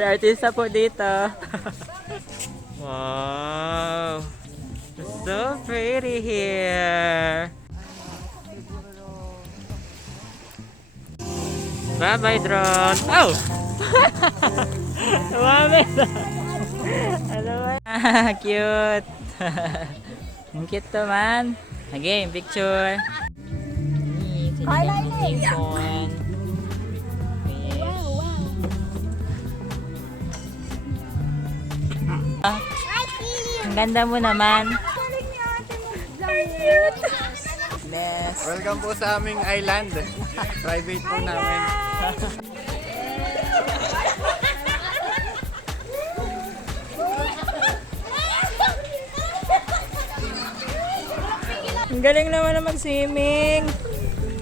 May artista po dito. Wow! So pretty here. Bye-bye, drone. Oh! Tumamit. Ano ba? Cute. Ang cute to, man. Again, picture. Highlighting. Ang ganda mo naman. Welcome po sa aming island. Private po namin. Ang galing naman na mag-swimming.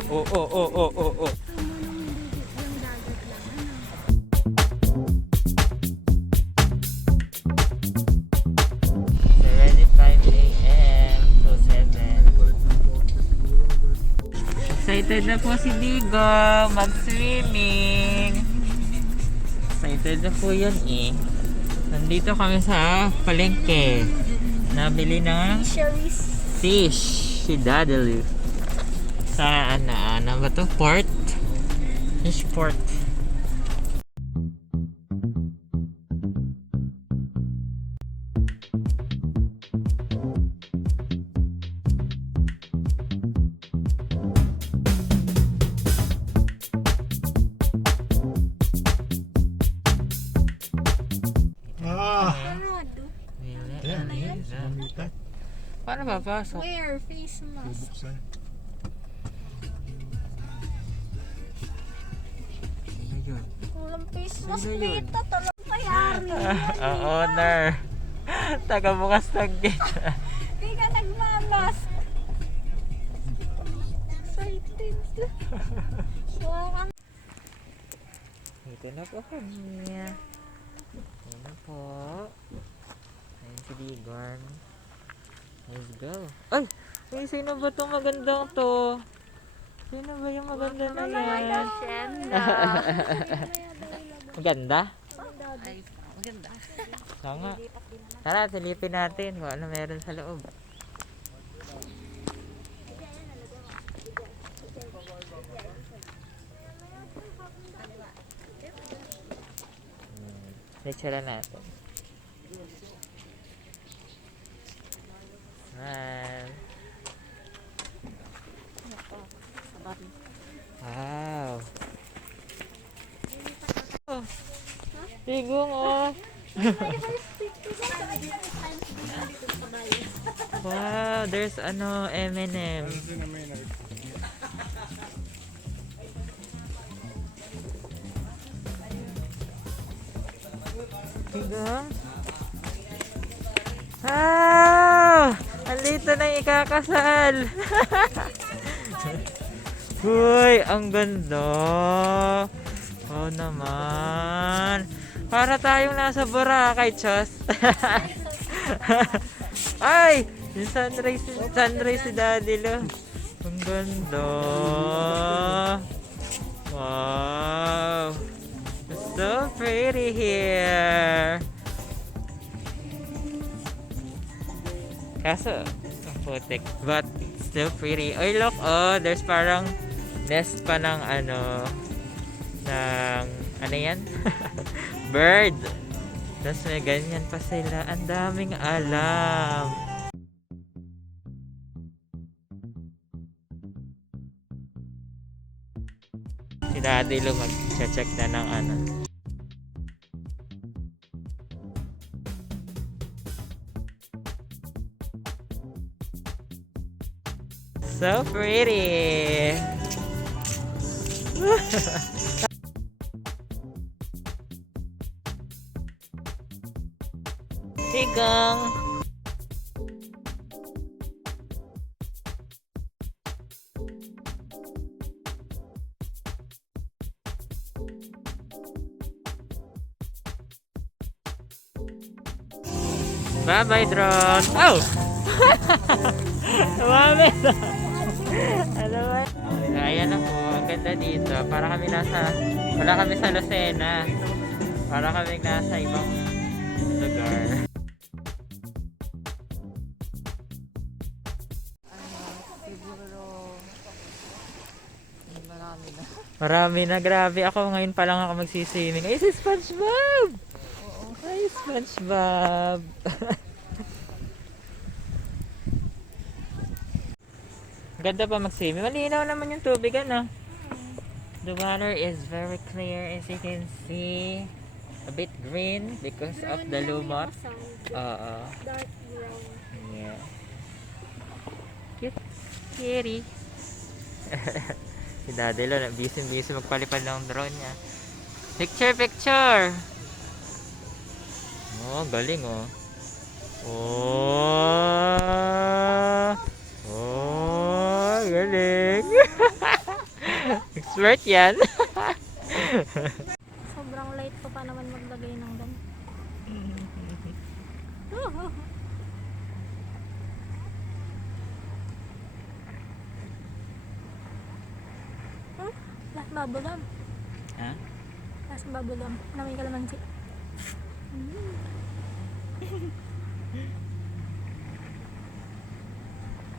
Oh. 7:05 AM to 7. Excited na po si Digo mag-swimming. Excited na po yun eh. Nandito kami sa palengke. Nabili ng fish si Daddy sa ano ba to? Port? Fish port. Paano papasok? Where? Face mask. Bubuksan. Ayun. Walang face mask Sino yun? dito. Talong mayari. Ang owner. Taga bukas ng gate. Hindi ka nagmamask. Excited. Wow. Ito na po kami. Ito na po. Ayun si Digorn. Let's go. Ay! Ay, sino ba itong magandang to? Sino ba yung maganda na yan? Maganda? Ay, maganda. Nga. Tara, silipin natin kung ano meron sa loob. Lecture natin. Wow. Oh, Tigong oh. Wow, there's ano M&M. Tigong. Ah! Andito na yung ikakasal. Uy, ang ganda. Oh naman. Para tayong nasa Boracay, Chos. Ay! Yung sunrise si Daddy Lo. Ang ganda. Wow. It's so pretty here. Kaso, ang putik. But, still pretty. Oy, look, oh, there's parang nest pa ng ano yan? Bird. Tapos may ganyan pa sila. Ang daming alam. Si Daddy Lo mag-check na ng ano. So pretty. Tigong. Bye-bye, drone. Oh! Tumamit. Ano ba? Ayan na po. Ang ganda dito. Para kami wala kami sa Lucena. Para kaming nasa ibang lugar. Siguro, marami na. Marami na, grabe. Ako ngayon pa lang ako magsiswimming. Ay, si SpongeBob! Ay, SpongeBob! Ganda pa mag-swimming. Malinaw naman yung tubig, ano? The water is very clear, as you can see. A bit green because of the lumot. Oo. Dark brown. Yeah. Cute. Kitty. Si Daddy Lo, busy magpalipad ng drone niya. Picture, picture! Oh, galing oh. Oh! Oh, galing! Expert yan. Sobrang light ko pa naman maglagay ng dam. Last bubble gum. Ha? Last bubble gum. Namin kalamansi.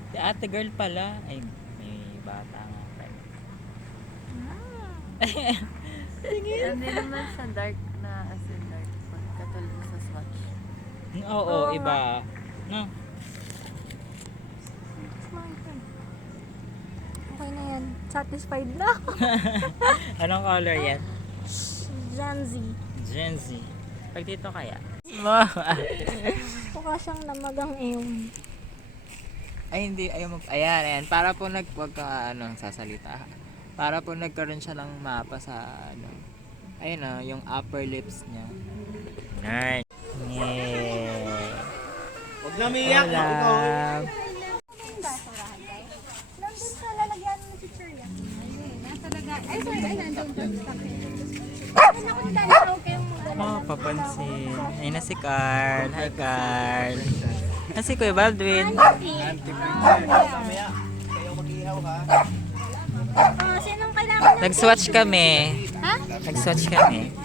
Si ate girl pala. Ay, may bata nga pala. Hindi naman siya dark na as in dark. Katulad mo sa swatch. Oo, iba. No? Okay na yan. Satisfied na ako. Anong color yan? Gen Z. Gen Z. Pag dito kaya? Mukha siyang namagang ewan. Ay, hindi. Ayan, ayan. Para po wag ka, sasalita. Para po nagkaroon siya ng mapa sa, ayun yung upper lips niya. Nice. Yeah. Huwag na miyak. Nandun sa lalagyan ng picture yan. Nasa lagay. Ay, sorry. Ay, nandun doon. Ay, naku, dalaw kayong Oh, papansin. Ayun na si Carl. Hi, Carl. Ah, si Kuya Baldwin. Sinong kailangan na? Nag-swatch kami. Ha? Nag-swatch kami.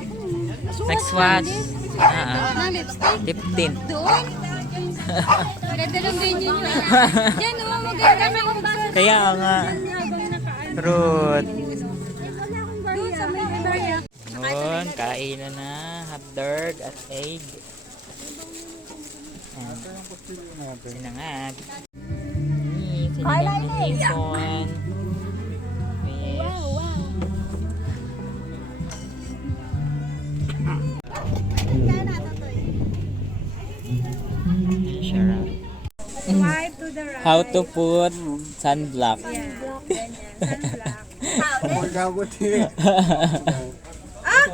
Nag-swatch. Ng lipstick? Lip tint. Doon? Maganda lang din yun yun. Diyan, maganda na akong basa. Kaya nga. Fruit. Wala akong barya. Sa may barya. Yun, kainan na. Hotdog at egg. Sinangag. Sinigang na hipon. Fish. Wow. Sarap. Swipe to the right. How to put sunblock. Magkabot eh.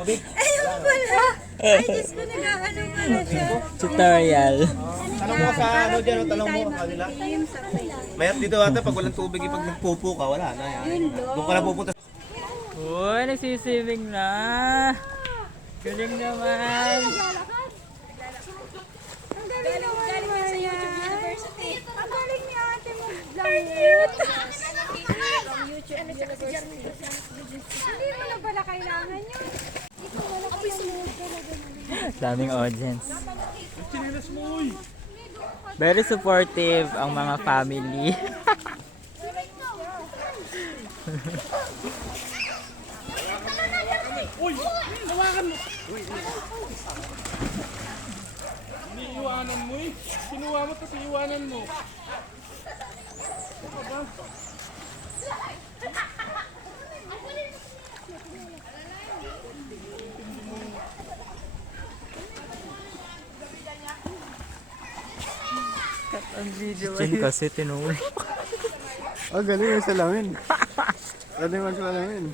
Ayun pala. Ay, Diyos ko, nag-ano pala siya. Tutorial. Tanong mo sa ano dyan, tanong mo kanila. Mayat dito ata pag walang tubig, pag nagpupo ka, wala na yan. Doon ka na pupunta. Uy, nagsiswimming na. Galing naman. Ang galing naman mo sa YouTube University. Ang galing ni ate mo. Ang cute. YouTube University. Hindi mo na pala kailangan yun. Ito wala ka yung talaga. Daming audience. Very supportive ang mga family. Iiwanan mo eh. Kinuha mo tapos iiwanan mo. Chin kasi tinulog. Oh, galing yung salamin. Galing yung salamin.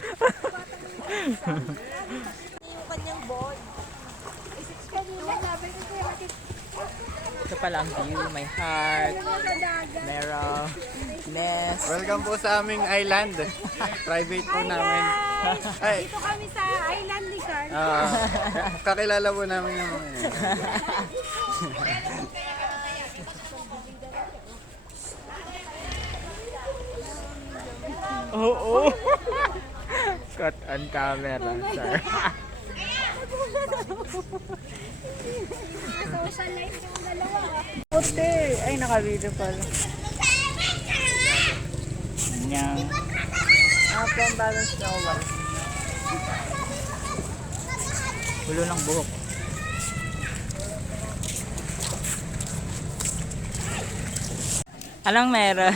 Yung kanyang board. Kanina, sabi ko kaya natin. Ito pala ang view. May heart. Meron. Nest. Welcome po sa aming island. Private po namin. Ay, Dito kami sa island ni Carl. kakilala po namin yung mga yun. Oo. Cut on camera, sir. Social life yung dalawa. Puti. Ay, naka-video pala. Anyang. Ako ang balance na wal. Ulo ng buhok. Anong meron?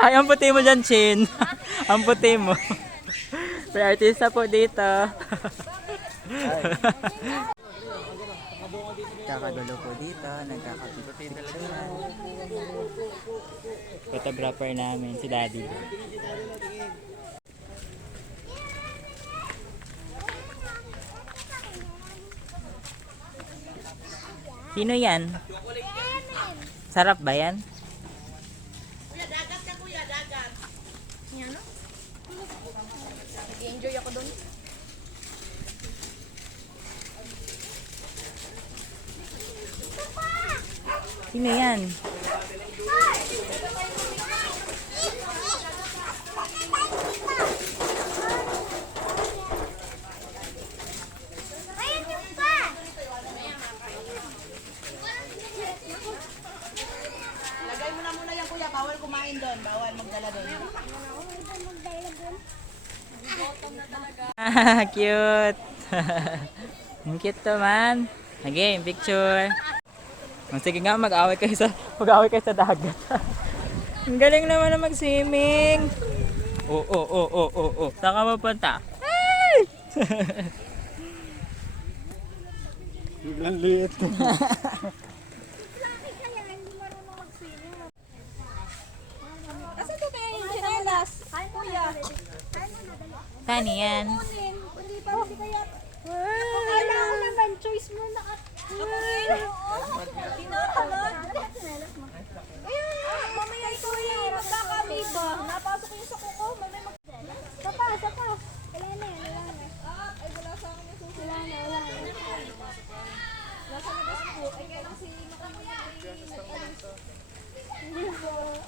Ay, ang puti mo dyan, Chin. Ang puti mo. May artista po dito. Kakagulo po dito. Nagkakapicturean. Photographer namin, si Daddy. Sino yan? Sarap ba yan? Enjoy ako doon. Sino yan? Ayun yung pa! Lagay mo na muna yan kuya, bawal kumain doon, bawal magdala doon. Cute. Ang cute to man. Again, picture. Sige nga, mag-away kayo sa dagat. Ang galing naman na mag-swimming. Oo. Saan ka mapunta? Ay! Ang liit. Asa to kaya yung chinelas? Kuya. Saan yan? Kunin. Hindi pa, hindi kaya. Akala ko naman, choice mo na. Kunin. Tinatalon. Mamaya ito yung magkakamiba. Napasok yung sa kuko. Mamaya Sapa. Wala na yan, wala na. Ay, wala sa akin yung susunod. Wala na. Nasa labas po. Ay, kaya lang si Makamuya ay nag-alis. Hindi po.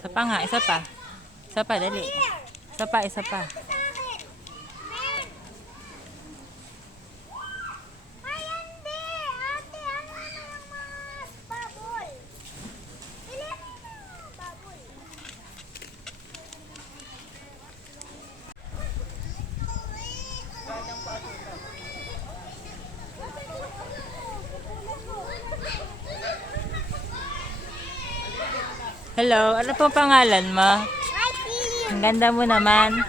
Isa pa nga, isa pa. Isa pa, dali. Isa pa. Ay, hindi! Ate, ano na yung mga baboy? Ilan na yung mga baboy? Hello, ano pong pangalan mo? Ang ganda mo naman.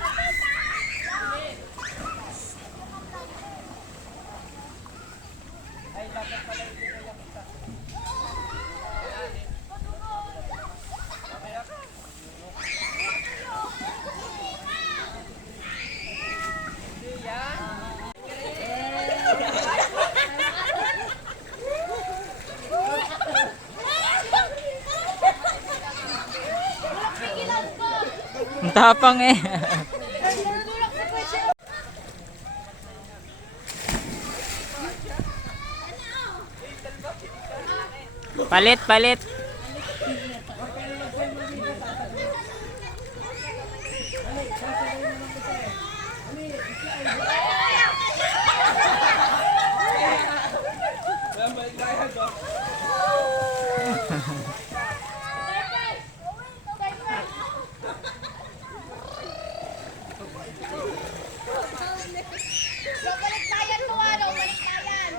Ang tapang eh. Palit. Baliktayan mo, ano? Baliktayan!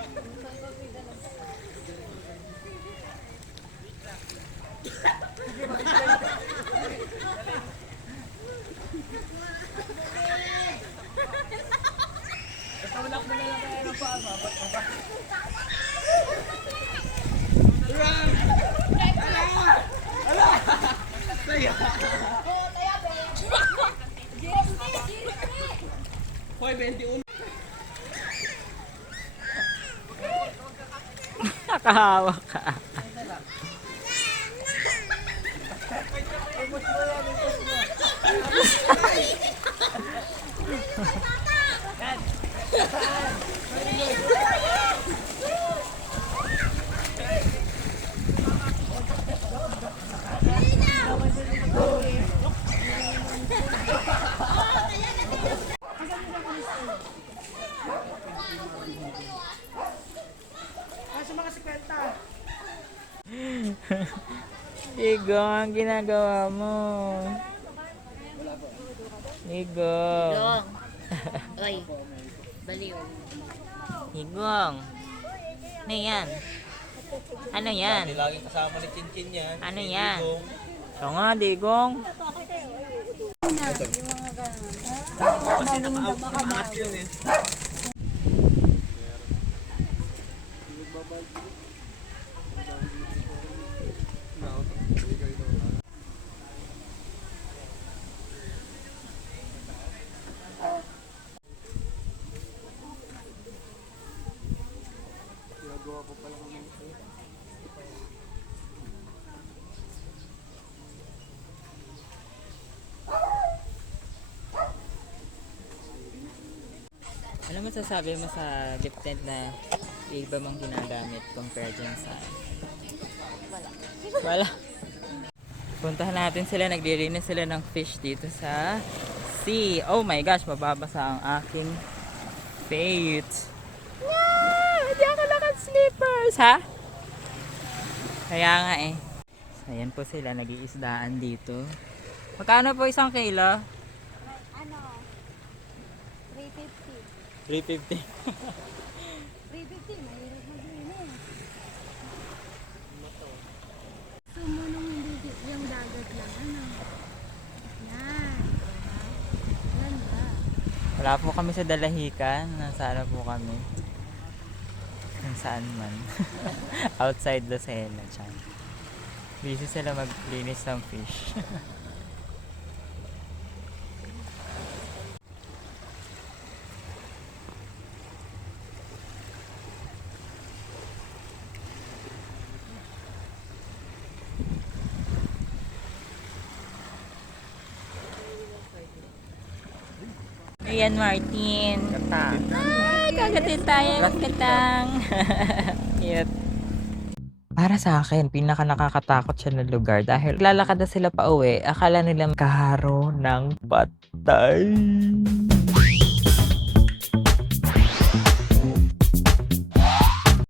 Hoy, 21. Nakahawak ka. Digo, ang ginagawa mo. Digo. Dong. Oy. Baliw. Higong. Ano yan? Ano yan? Hindi laging kasama ni Chinchin yan. Ano Si yan? Digong. Ito nga, Digong. Kasi naka-out yun eh. Ano masasabi mo sa gift tent na iba mong ginagamit compared dyan sa... Wala. Puntahan natin sila, naglilinis sila ng fish dito sa sea. Oh my gosh, mababasa ang aking feet. Wow! Hindi ako naka-slippers, ha? Kaya nga eh. Ayan po sila, nag-iisdaan dito. Magkano po isang kilo? Ano? 350. 350. 350, mahirap mag-inis. Sumo nung hindi yung dagat lang, ano? Yan. Ganda. Wala po kami sa Dalahican. Nasaan po kami? Kung saan man. Outside Lucena. Chan. Busy sila maglinis ng fish. Ayan, Martin. Katang. Ay, kagatin tayo. Katang. Cute. Para sa akin, pinaka nakakatakot siya na lugar dahil lalakad na sila pa uwi, akala nila kaharo ng patay.